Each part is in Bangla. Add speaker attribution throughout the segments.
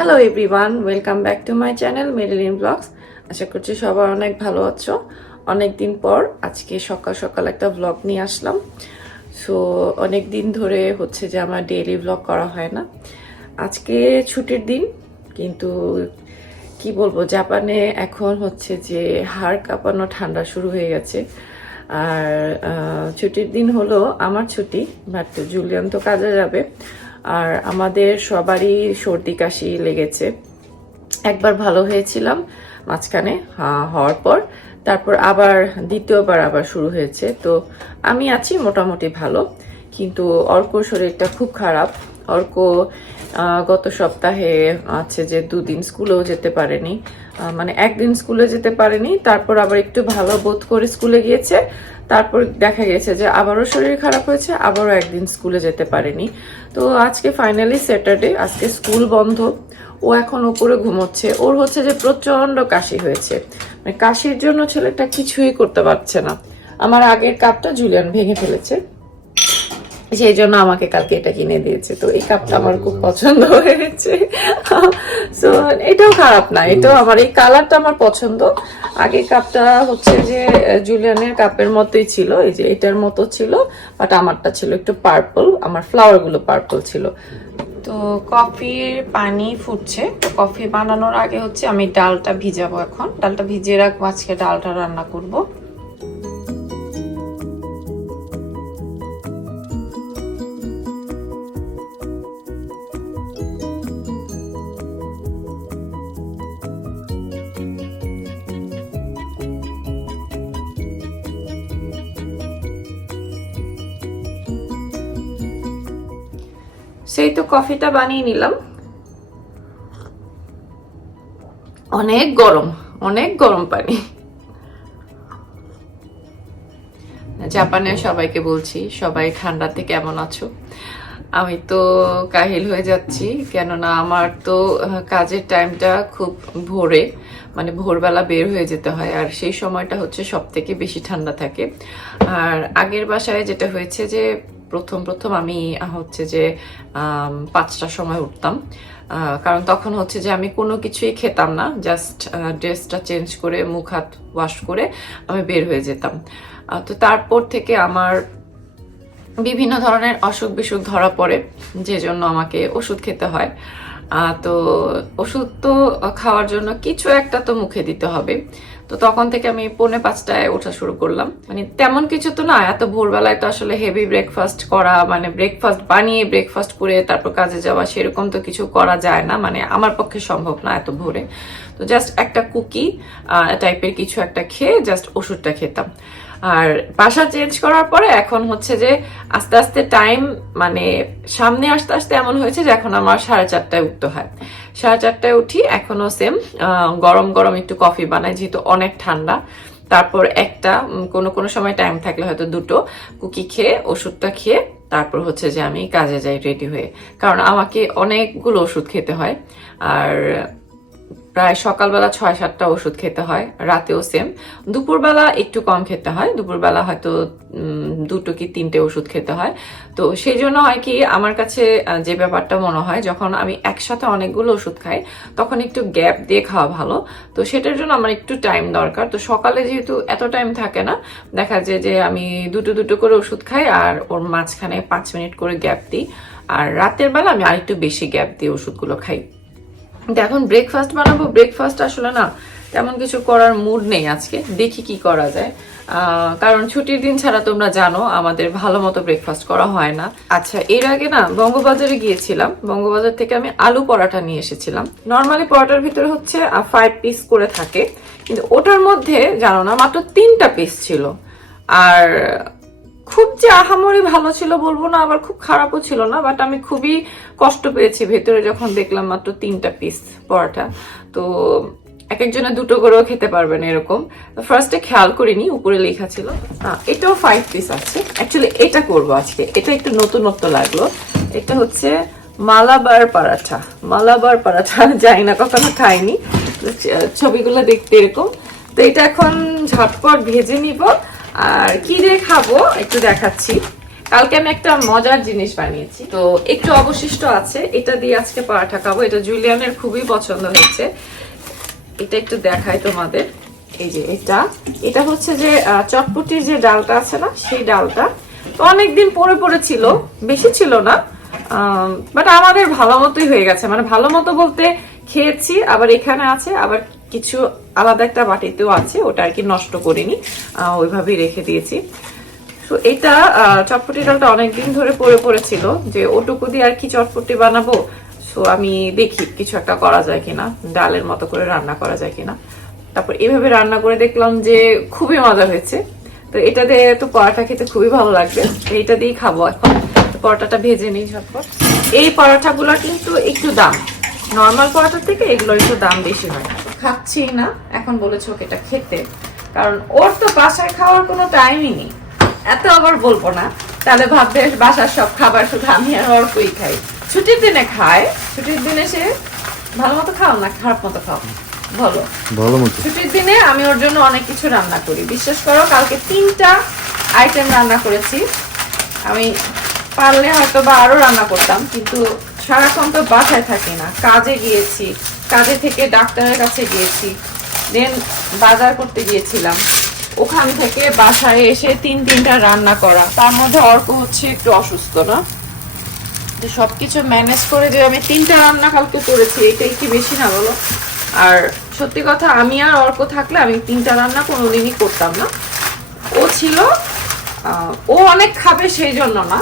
Speaker 1: Hello everyone welcome back to my channel Marilyn blogs আশা করছি সবাই অনেক ভালো আছো। অনেক দিন পর আজকে সকাল সকাল একটা ব্লগ নিয়ে আসলাম। সো অনেক দিন ধরে হচ্ছে যে আমার ডেইলি ব্লগ করা হয় না। আজকে ছুটির দিন, কিন্তু কি বলব, জাপানে এখন হচ্ছে যে হাড় কাঁপানো ঠান্ডা শুরু হয়ে গেছে। আর ছুটির দিন হলো আমার ছুটি বাট জুলিয়ান তো কাজে যাবে। আর আমাদের সবারই সর্দি কাশি লেগেছে। একবার ভালো হয়েছিলাম মাঝখানে হওয়ার পর। তারপর আবার, দ্বিতীয়বার আবার শুরু হয়েছে। তো আমি আছি মোটামুটি ভালো, কিন্তু অর্ক শরীরটা খুব খারাপ। অর্ক গত সপ্তাহে আছে যে দুদিন স্কুলেও যেতে পারেনি। মানে একদিন স্কুলে যেতে পারেনি, তারপর আবার একটু ভালো বোধ করে স্কুলে গিয়েছে। তারপর দেখা গেছে যে আবারও শরীর খারাপ হয়েছে, আবারও একদিন স্কুলে যেতে পারেনি। তো আজকে ফাইনালি স্যাটারডে আজকে স্কুল বন্ধ। ও এখন উপরে ঘুমোচ্ছে। ওর হচ্ছে যে প্রচণ্ড কাশি হয়েছে। মানে কাশির জন্য ছেলেটা কিছুই করতে পারছে না। আমার আগের কাপটা জুলিয়ান ভেঙে ফেলেছে। সেই জন্য আমাকে কালকে এটা কিনে দিয়েছে। তো এই কাপটা আমার খুব পছন্দ হয়েছে। সো এটাও খারাপ না। এটাও আমার এই কালারটা আমার পছন্দ। আগের কাপটা হচ্ছে যে জুলিয়ানের কাপের মতোই ছিল, এই যে এটার মতো ছিল বাট আমারটা ছিল একটু পার্পল আমার ফ্লাওয়ারগুলো পার্পল ছিল। তো কফির পানি ফুটছে। কফি বানানোর আগে হচ্ছে আমি ডালটা ভিজাবো এখন। ডালটা ভিজিয়ে রাখব, আজকে ডালটা রান্না করব। সেই তো কফিটা বানিয়ে নিলাম। অনেক গরম অনেক গরম পানি। জাপানের সবাইকে বলছি, সবাই ঠান্ডাতে কেমন আছো? আমি তো কাহিল হয়ে যাচ্ছি, কেননা আমার তো কাজের টাইমটা খুব ভোরে মানে ভোরবেলা বের হয়ে যেতে হয়, আর সেই সময়টা হচ্ছে সব থেকে বেশি ঠান্ডা থাকে। আর আগের বাসায় যেটা হয়েছে যে প্রথম প্রথম আমি হচ্ছে যে পাঁচটার সময় উঠতাম। কারণ তখন হচ্ছে যে আমি কোনো কিছুই খেতাম না, জাস্ট ড্রেসটা চেঞ্জ করে, মুখ হাত ওয়াশ করে আমি বের হয়ে যেতাম। তো তারপর থেকে আমার বিভিন্ন ধরনের অসুখ বিসুখ ধরা পড়ে, যে জন্য আমাকে ওষুধ খেতে হয়। তো ওষুধ তো খাওয়ার জন্য কিছু একটা তো মুখে দিতে হবে। তো তখন থেকে আমি পৌনে পাঁচটায় ওঠা শুরু করলাম। মানে তেমন কিছু তো না, এত ভোরবেলায় তো আসলে হেভি ব্রেকফাস্ট করা মানে ব্রেকফাস্ট বানিয়ে ব্রেকফাস্ট করে তারপর কাজে যাওয়া, সেরকম তো কিছু করা যায় না। মানে আমার পক্ষে সম্ভব না এত ভোরে। তো জাস্ট একটা কুকি টাইপের কিছু একটা খেয়ে জাস্ট ওষুধটা খেতাম। আর বাসা চেঞ্জ করার পরে এখন হচ্ছে যে আস্তে আস্তে টাইম মানে সামনে আসতে আসতে এমন হয়েছে যে এখন আমার সাড়ে চারটায় উঠতে হয়। সাড়ে চারটায় উঠি, এখনও সেম গরম গরম একটু কফি বানাই যেহেতু অনেক ঠান্ডা। তারপর একটা কোনো কোনো সময় টাইম থাকলে হয়তো দুটো কুকি খেয়ে, ওষুধটা খেয়ে, তারপর হচ্ছে যে আমি কাজে যাই রেডি হয়ে। কারণ আমাকে অনেকগুলো ওষুধ খেতে হয়। আর প্রায় সকালবেলা ছয়, সাতটা ওষুধ খেতে হয়, রাতেও সেম দুপুরবেলা একটু কম খেতে হয়, দুপুরবেলা হয়তো দুটো কি তিনটে ওষুধ খেতে হয়। তো সেই জন্য হয় কি, আমার কাছে যে ব্যাপারটা মনে হয়, যখন আমি একসাথে অনেকগুলো ওষুধ খাই, তখন একটু গ্যাপ দিয়ে খাওয়া ভালো। তো সেটার জন্য আমার একটু টাইম দরকার। তো সকালে যেহেতু এত টাইম থাকে না, দেখা যায় যে আমি দুটো দুটো করে ওষুধ খাই আর ওর মাঝখানে পাঁচ মিনিট করে গ্যাপ দিই। আর রাতের বেলা আমি আরেকটু বেশি গ্যাপ দিয়ে ওষুধগুলো খাই। এখন ব্রেকফাস্ট বানাবো। ব্রেকফাস্ট আসলে না তেমন কিছু করার মুড নেই আজকে। দেখি কি করা যায়। কারণ ছুটির দিন ছাড়া তোমরা জানো আমাদের ভালো মতো ব্রেকফাস্ট করা হয় না। আচ্ছা। এর আগে না বঙ্গবাজারে গিয়েছিলাম। বঙ্গবাজার থেকে আমি আলু পরাঠা নিয়ে এসেছিলাম। নর্মালি পরোটার ভিতরে হচ্ছে ফাইভ পিস করে থাকে। কিন্তু ওটার মধ্যে জানো না মাত্র তিনটা পিস ছিল। আর খুব যে আহামরি ভালো ছিল বলব না, আবার খুব খারাপও ছিল না বাট আমি খুবই কষ্ট পেয়েছি ভেতরে যখন দেখলাম মাত্র তিনটা পিস পরোটা। তো এক একজনে দুটো করেও খেতে পারবেন এরকম। ফার্স্টে খেয়াল করিনি, উপরে লেখা ছিল। এটাও ফাইভ পিস আছে। অ্যাকচুয়ালি এটা করব আজকে। এটা একটু নতুনত্ব লাগল। এটা হচ্ছে মালাবার পরাঠা। মালাবার পরাঠা জানি না, কখনো খাইনি। ছবিগুলো দেখতে এরকম। তো এটা এখন ঝটপট ভেজে নিব। আর কি দিয়ে খাব? একটু দেখাচ্ছি। কালকে আমি একটা মজার জিনিস বানিয়েছি। তো একটু অবশিষ্ট আছে। এটা দিয়ে আজকে পরাঠা খাব। এটা জুলিয়ানের খুবই পছন্দ হয়েছে। এটা একটু দেখাই তোমাদের। এই যে এটা। এটা হচ্ছে যে চটপটির যে ডালটা আছে না, সেই ডালটা। তো অনেকদিন পরে পরে ছিল। বেশি ছিল না। বাট আমাদের ভালো মতোই হয়ে গেছে। মানে ভালো মতো বলতে খেয়েছি, আবার এখানে আছে, আবার কিছু আলাদা একটা বাটিতেও আছে, ওটা আর কি নষ্ট করিনি ওইভাবেই রেখে দিয়েছি। তো এটা চটপটি ডালটা অনেকদিন ধরে পড়ে পড়েছিল, যে ওটুকু দিয়ে আর কি চটপটি বানাবো? সো আমি দেখি কিছু একটা করা যায় কিনা, ডালের মতো করে রান্না করা যায় কিনা। তারপর এভাবে রান্না করে দেখলাম যে খুবই মজা হয়েছে। তো এটা দিয়ে তো পরোটা খেতে খুবই ভালো লাগবে এইটা দিয়েই খাব এখন। পরোটাটা ভেজে নিই ঝটপট। এই পরোটাগুলো কিন্তু একটু দাম। নর্মাল পরোটার থেকে এগুলো একটু দাম বেশি হয়। খাচ্ছি না। এখন বলেছে ওকে এটা খেতে। কারণ ওর তো বাসায় খাওয়ার কোনো টাইমই নেই। এত আবার বলব না। তাহলে ভাববে বাসার সব খাবার শুধু আমি আর অর্কই খাই। ছুটির দিনে খায়। ছুটির দিনে সে ভালো মতো খাও না খারাপ মতো খাও ভালো
Speaker 2: ভালো মতো।
Speaker 1: ছুটির দিনে আমি ওর জন্য অনেক কিছু রান্না করি। বিশ্বাস করো কালকে তিনটা আইটেম রান্না করেছি। আমি পারলে হয়তো বা আরও রান্না করতাম কিন্তু সারাক্ষণ তো বাসায় থাকি না। কাজে গিয়েছি কাজে থেকে ডাক্তারের কাছে গিয়েছি। দেন বাজার করতে গিয়েছিলাম। ওখান থেকে বাসায় এসে তিন তিনটা রান্না করা। তার মধ্যে অর্ক হচ্ছে একটু অসুস্থ, না? তো সবকিছু ম্যানেজ করে যে আমি তিনটা রান্না কালকে করেছি, এটাই কি বেশি না বলো? আর সত্যি কথা, আমি আর অর্ক থাকলে আমি তিনটা রান্না কোনোদিনই করতাম না। ও ছিল ও অনেক খাবে সেই জন্য না।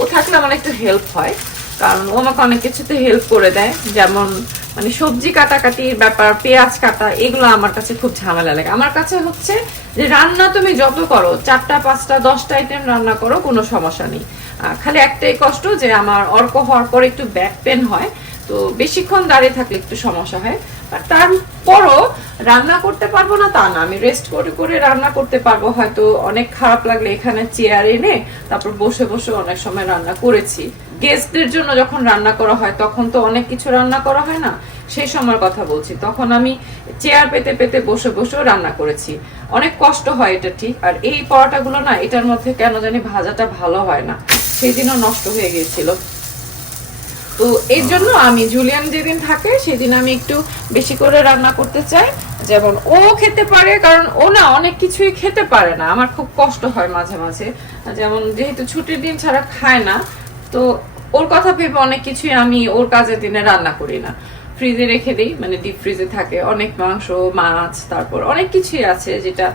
Speaker 1: ও থাকলে আমার একটু হেল্প হয়, কারণ ও আমাকে অনেক কিছুতে হেল্প করে দেয়। যেমন মানে সবজি কাটাকাটির ব্যাপার, পেঁয়াজ কাটা, এগুলো আমার কাছে খুব ঝামেলা লাগে। আমার কাছে হচ্ছে যে রান্না তুমি যত করো, চারটা, পাঁচটা, দশটা আইটেম রান্না করো, কোনো সমস্যা নেই। খালি একটাই কষ্ট যে আমার অর্ক হওয়ার পর একটু ব্যাক পেন হয়, তো বেশিক্ষণ দাঁড়িয়ে থাকলে একটু সমস্যা হয়। আর তারপরও রান্না করতে পারব না তা না, আমি রেস্ট করে করে রান্না করতে পারব। হয়তো অনেক খারাপ লাগলে এখানে চেয়ার এনে তারপর বসে বসে অনেক সময় রান্না করেছি। গেস্টদের জন্য যখন রান্না করা হয়, তখন তো অনেক কিছু রান্না করা হয় না? সেই সময়ের কথা বলছি। তখন আমি চেয়ার পেতে পেতে বসে বসেও রান্না করেছি। অনেক কষ্ট হয় এটা ঠিক। আর এই পরোটাগুলো না, এটার মধ্যে কেন জানি ভাজাটা ভালো হয় না। সেই দিনও নষ্ট হয়ে গিয়েছিল। তো এর জন্য আমি, জুলিয়ান যেদিন থাকে, সেদিন আমি একটু বেশি করে রান্না করতে চাই। যেমন ও খেতে পারে, কারণ ও না অনেক কিছুই খেতে পারে না। আমার খুব কষ্ট হয় মাঝে মাঝে। যেমন যেহেতু ছুটির দিন ছাড়া খায় না তো ওর কথা ভেবে অনেক কিছুই আমি ওর কাজের দিনে রান্না করি না। ফ্রিজে রেখে দিই মানে ডিপ ফ্রিজে থাকে। অনেক মাংস, মাছ, তারপর অনেক কিছুই আছে যেটা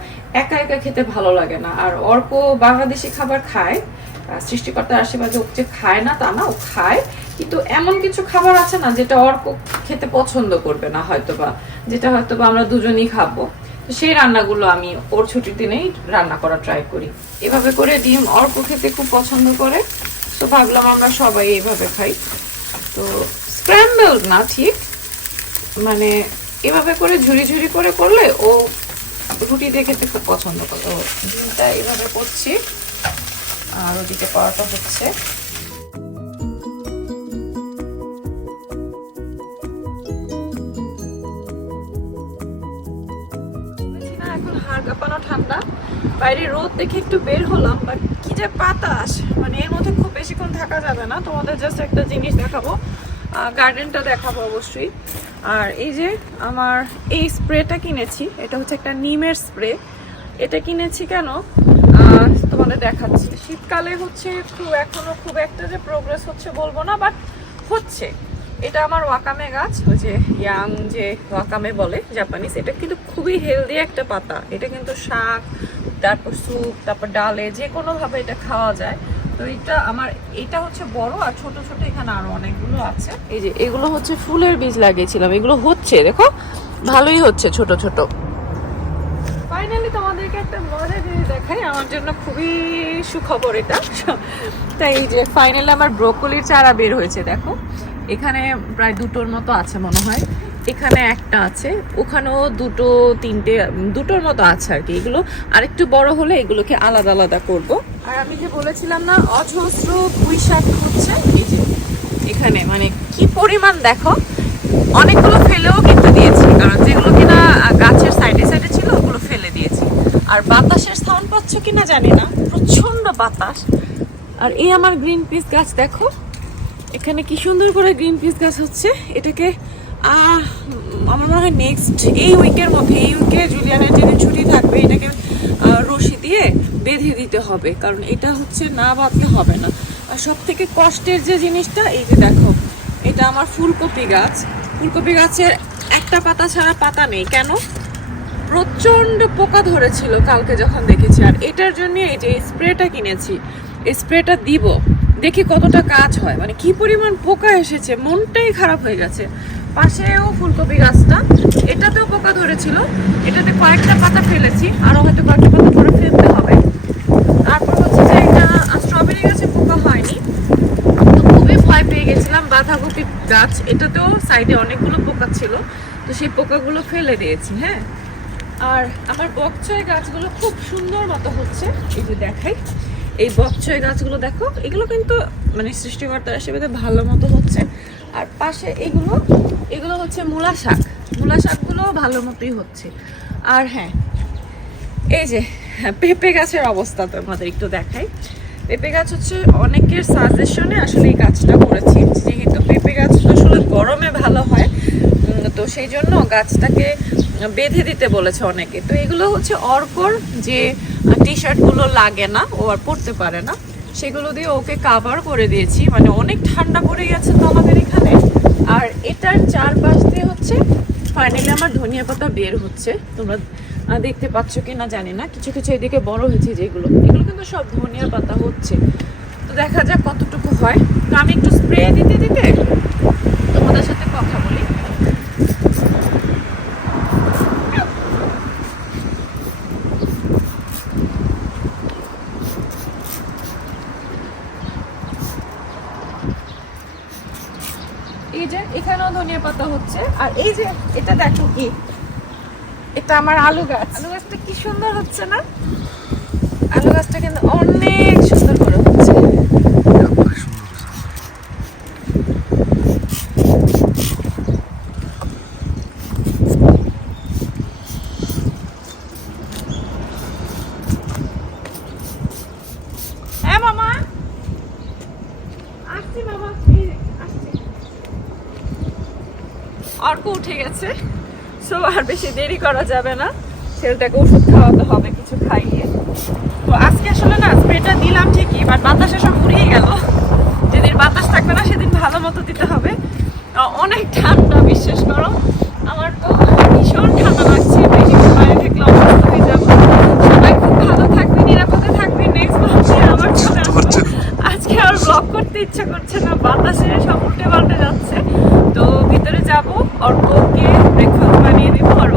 Speaker 1: একা একা খেতে ভালো লাগে না। আর অর্ক বাংলাদেশি খাবার খায় সৃষ্টিকর্তার আশীর্বাদে ও যে খায় না তা না, ও খায়। কিন্তু এমন কিছু খাবার আছে না যেটা অর্ক খেতে পছন্দ করবে না হয়তোবা, যেটা হয়তোবা আমরা দুজনেই খাব। তো সেই রান্নাগুলো আমি ওর ছুটির দিনেই রান্না করা ট্রাই করি। এভাবে করে ডিম অর্ক খেতে খুব পছন্দ করে। তো ভাবলাম আমরা সবাই এইভাবে খাই। তো স্ক্র্যাম্বল না ঠিক মানে এভাবে করে ঝুরি ঝুরি করে করলে ও রুটি দিয়ে খেতে খুব পছন্দ করে। ও ডিমটা এভাবে করছি, আর ওদিকে পরোটা হচ্ছে। এখন হাড় কাঁপানো ঠান্ডা। বাইরে রোদ দেখে একটু বের হলাম বাট যে বাতাস মানে এর মধ্যে খুব বেশিক্ষণ থাকা যাবে না। তোমাদের জাস্ট একটা জিনিস দেখাবো। গার্ডেনটা দেখাবো অবশ্যই। আর এই যে আমার এই স্প্রেটা কিনেছি, এটা হচ্ছে একটা নিমের স্প্রে এটা কিনেছি কেন? তোমাদের দেখাচ্ছি। শীতকালে হচ্ছে খুব এখনও খুব একটা যে প্রোগ্রেস হচ্ছে বলব না বাট হচ্ছে। এটা আমার ওয়াকামে গাছ, ওই যে ইয়াং যে ওয়াকামে বলে জাপানিজ এটা কিন্তু খুবই হেলদি একটা পাতা। এটা কিন্তু শাক, তারপর স্যুপ, তারপর ডালে যে কোনো ভাবে এটা খাওয়া যায়। তো এটা আমার, এটা হচ্ছে বড় আর ছোট ছোট এখানে আরও অনেকগুলো আছে। এই যে এগুলো হচ্ছে ফুলের বীজ লাগিয়েছিলাম, এগুলো হচ্ছে, দেখো, ভালোই হচ্ছে ছোট ছোট। ফাইনালি তোমাদেরকে একটা মজার জিনিস দেখাই, আমার জন্য খুবই সুখবর এটা। তাই এই যে ফাইনালি আমার ব্রোকলির চারা বের হয়েছে, দেখো। এখানে প্রায় দুটোর মতো আছে মনে হয়। এখানে একটা আছে, ওখানেও দুটো, তিনটে, দুটোর মতো আছে আর কি। এগুলো আরেকটু বড় হলে এগুলোকে আলাদা আলাদা করব। আর আমি যে বলেছিলাম না, অজস্র পুঁই শাক হচ্ছে, এই যে এখানে মানে কি পরিমাণ দেখো, অনেকগুলো ফেলেও কিন্তু দিয়েছি। কারণ যেগুলো কিনা গাছের সাইডে সাইডে ছিল, ওগুলো ফেলে দিয়েছি। আর বাতাসের সাউন্ড পাচ্ছ কিনা জানি না প্রচণ্ড বাতাস। আর এই আমার গ্রিন পিস গাছ দেখো এখানে কি সুন্দর করে গ্রিন পিস গাছ হচ্ছে? এটাকে আমার মনে হয় নেক্সট এই উইকের মধ্যে, এই উইকে জুলিয়ানের যেদিন ছুটি থাকবে, এটাকে রশি দিয়ে বেঁধে দিতে হবে। কারণ এটা হচ্ছে না বাঁধলে হবে না। আর সব থেকে কষ্টের যে জিনিসটা, এই যে দেখো, এটা আমার ফুলকপি গাছ। ফুলকপি গাছের একটা পাতা ছাড়া পাতা নেই। কেন? প্রচণ্ড পোকা ধরেছিল কালকে যখন দেখেছি। আর এটার জন্য এই যে স্প্রেটা কিনেছি স্প্রেটা দিব। দেখি কতটা কাজ হয়। মানে কি পরিমাণ পোকা এসেছে, মনটাই খারাপ হয়ে গেছে। পাশেও ফুলকপি গাছটা, এটাতেও পোকা ধরেছিল। এটাতে কয়েকটা পাতা ফেলেছি আরও হয়তো কয়েকটা পাতা করে ফেলতে হবে। তারপর হচ্ছে যে এটা স্ট্রবেরি গাছে পোকা হয়নি। তো খুবই ভয় পেয়ে গেছিলাম, বাঁধাকপি গাছ, এটাতেও সাইডে অনেকগুলো পোকা ছিল। তো সেই পোকাগুলো ফেলে দিয়েছি হ্যাঁ। আর আমার বকচয় গাছগুলো খুব সুন্দর মতো হচ্ছে। এই যে দেখাই। এই বকচয় গাছগুলো দেখো এগুলো কিন্তু মানে সৃষ্টিকর্তার হিসেবে ভালো মতো হচ্ছে। আর পাশে এগুলো এগুলো হচ্ছে মূলা শাক। মূলা শাকগুলো ভালো মতোই হচ্ছে। আর হ্যাঁ এই যে হ্যাঁ, পেঁপে গাছের অবস্থা তো আমাদের একটু দেখাই। পেঁপে গাছ হচ্ছে অনেকের সাজেশনে আসলে এই গাছটা করেছি। যেহেতু পেঁপে গাছ আসলে গরমে ভালো হয় তো সেই জন্য গাছটাকে বেঁধে দিতে বলেছে অনেকে। তো এগুলো হচ্ছে অর্কর যে টি শার্টগুলো লাগে না, ও আর পরতে পারে না। সেগুলো দিয়ে ওকে কাভার করে দিয়েছি। মানে অনেক ঠান্ডা পড়ে গেছে তো আমাদের এখানে। আর এটার চারপাশ দিয়ে হচ্ছে ফাইনালি আমার ধনিয়া পাতা বের হচ্ছে। তোমরা দেখতে পাচ্ছ কি না জানি না। কিছু কিছু এদিকে বড় হয়েছে যেগুলো। এগুলো কিন্তু সব ধনিয়া পাতা হচ্ছে। তো দেখা যাক কতটুকু হয়। তো আমি একটু স্প্রে দিতে দিতে তোমাদের সাথে কথা বলি এই যে এখানেও ধনিয়া পাতা হচ্ছে। আর এই যে এটা দেখো কি? এটা আমার আলু গাছ। আলু গাছটা কি সুন্দর হচ্ছে না? আলু গাছটা কিন্তু অনেক সুন্দর করে হচ্ছে হ্যাঁ মামা আসছি মামা এই যে, আসছি অর্ক উঠে গেছে। সো আর বেশি দেরি করা যাবে না। ছেলেটাকে ওষুধ খাওয়াতে হবে, কিছু খাইয়ে। তো আজকে আসলে না স্প্রেটা দিলাম ঠিকই বাট বাতাসে সব উড়িয়ে গেল। যেদিন বাতাস থাকবে না, সেদিন ভালো মতো দিতে হবে। অনেক ঠান্ডা, বিশ্বাস করো। আমার তো ভীষণ ঠান্ডা লাগছে বেশি বাইরে থাকলে অসুস্থ হয়ে যাব সবাই খুব ভালো থাকবে নিরাপদে থাকবে নেক্সট হচ্ছে আমার চলে আসব। আজকে আর করতে ইচ্ছা করছে না, বাতাসে সব উল্টে পাল্টে যাচ্ছে। তো ভিতরে যাব, অর্ককে ব্রেকফাস্ট বানিয়ে দিব, আর